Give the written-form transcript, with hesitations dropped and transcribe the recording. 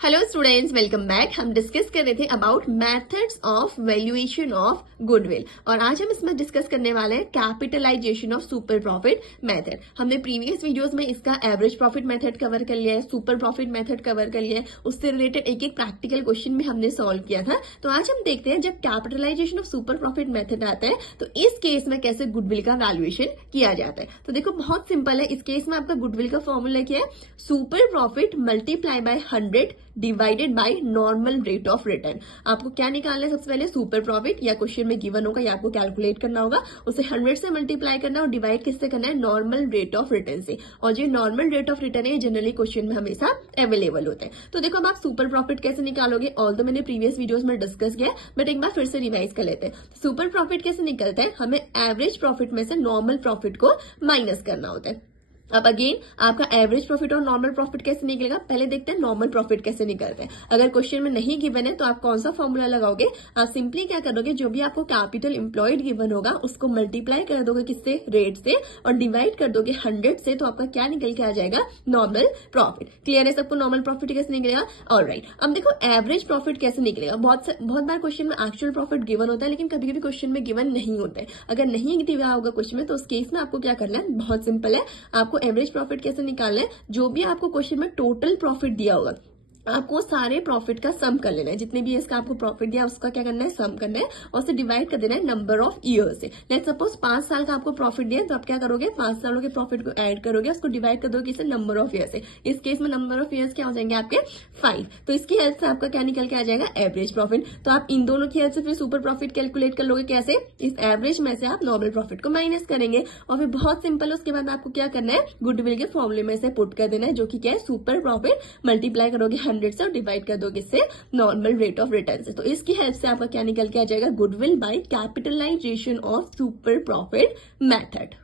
Hello students, welcome back. हम discuss कर रहे थे about methods of valuation of goodwill और आज हम इसमें डिस्कस करने वाले हैं capitalisation of super profit method. हमने प्रीवियस वीडियोस में इसका एवरेज प्रॉफिट मेथड कवर कर लिया है, सुपर प्रॉफिट मेथड कवर कर लिया है, उससे रिलेटेड एक एक प्रैक्टिकल क्वेश्चन भी हमने सॉल्व किया था। तो आज हम देखते हैं जब capitalisation of super profit method आता है तो इस केस में कैसे गुडविल का वैल्यूएशन किया जाता है। तो देखो बहुत सिंपल है। इस केस में आपका गुडविल का फॉर्मूला क्या है? Super profit multiply by 100 divided by normal rate of return. आपको क्या निकालना है? सबसे पहले सुपर प्रॉफिट, या क्वेश्चन में गिवन होगा या आपको कैलकुलेट करना होगा, उसे 100 से मल्टीप्लाई करना है और डिवाइड किससे करना है? नॉर्मल रेट ऑफ रिटर्न से। और जो नॉर्मल रेट ऑफ रिटर्न है जनरली क्वेश्चन में हमेशा अवेलेबल होते हैं। तो देखो अब आप सुपर प्रॉफिट कैसे निकालोगे, ऑल तो मैंने प्रीवियस वीडियोस में डिस्कस किया, बट एक बार फिर से रिवाइज कर लेते हैं। सुपर प्रॉफिट कैसे निकलता है? हमें एवरेज प्रॉफिट में से नॉर्मल प्रॉफिट को माइनस करना होता है। अब अगेन आपका एवरेज प्रॉफिट और नॉर्मल प्रॉफिट कैसे निकलेगा? पहले देखते हैं नॉर्मल प्रॉफिट कैसे निकलता है। अगर क्वेश्चन में नहीं गिवन है तो आप कौन सा फॉर्मूला लगाओगे? आप सिंपली क्या करोगे, जो भी आपको कैपिटल एम्प्लॉयड गिवन होगा उसको मल्टीप्लाई कर दोगे किससे? रेट से, और डिवाइड कर दोगे 100 से। तो आपका क्या निकल के आ जाएगा? Normal profit. क्लियर है सबको? नॉर्मल प्रॉफिट कैसे निकलेगा? ऑलराइट, अब देखो एवरेज प्रॉफिट कैसे निकलेगा। बहुत बार क्वेश्चन में एक्चुअल प्रॉफिट गिवन होता है, लेकिन कभी कभी क्वेश्चन में गिवन नहीं होता है। अगर नहीं दिया होगा क्वेश्चन में तो उस केस में आपको क्या करना है? बहुत सिंपल है। आपको एवरेज प्रॉफिट कैसे निकालना है? जो भी आपको क्वेश्चन में टोटल प्रॉफिट दिया होगा आपको सारे प्रॉफिट का सम कर लेना है। जितने भी इसका आपको प्रॉफिट दिया उसका क्या करना है? सम करना है और उसे डिवाइड कर देना है नंबर ऑफ ईयर से। लेट्स सपोज 5 साल का आपको प्रॉफिट दिया तो आप क्या करोगे? 5 सालों के प्रॉफिट को ऐड करोगे, उसको डिवाइड कर दोगे किसे? नंबर ऑफ ईयर से। इस केस में नंबर ऑफ ईयर्स क्या हो जाएंगे आपके? 5। तो इसकी हेल्प से आपका क्या निकल के आ जाएगा? Average profit. तो आप इन दोनों की हेल्प से फिर सुपर प्रॉफिट कैलकुलेट कर लोगे। कैसे? इस एवरेज में से आप नॉर्मल प्रॉफिट को माइनस करेंगे और फिर बहुत सिंपल उसके बाद आपको क्या करना है? गुडविल के फॉर्मूले में से पुट कर देना है, जो कि क्या है? सुपर प्रॉफिट मल्टीप्लाई करोगे 100 से और डिवाइड कर दोगे इससे नॉर्मल रेट ऑफ रिटर्न से। तो इसकी हेल्प से आपका क्या निकल के आ जाएगा? Goodwill by capitalisation of super profit method.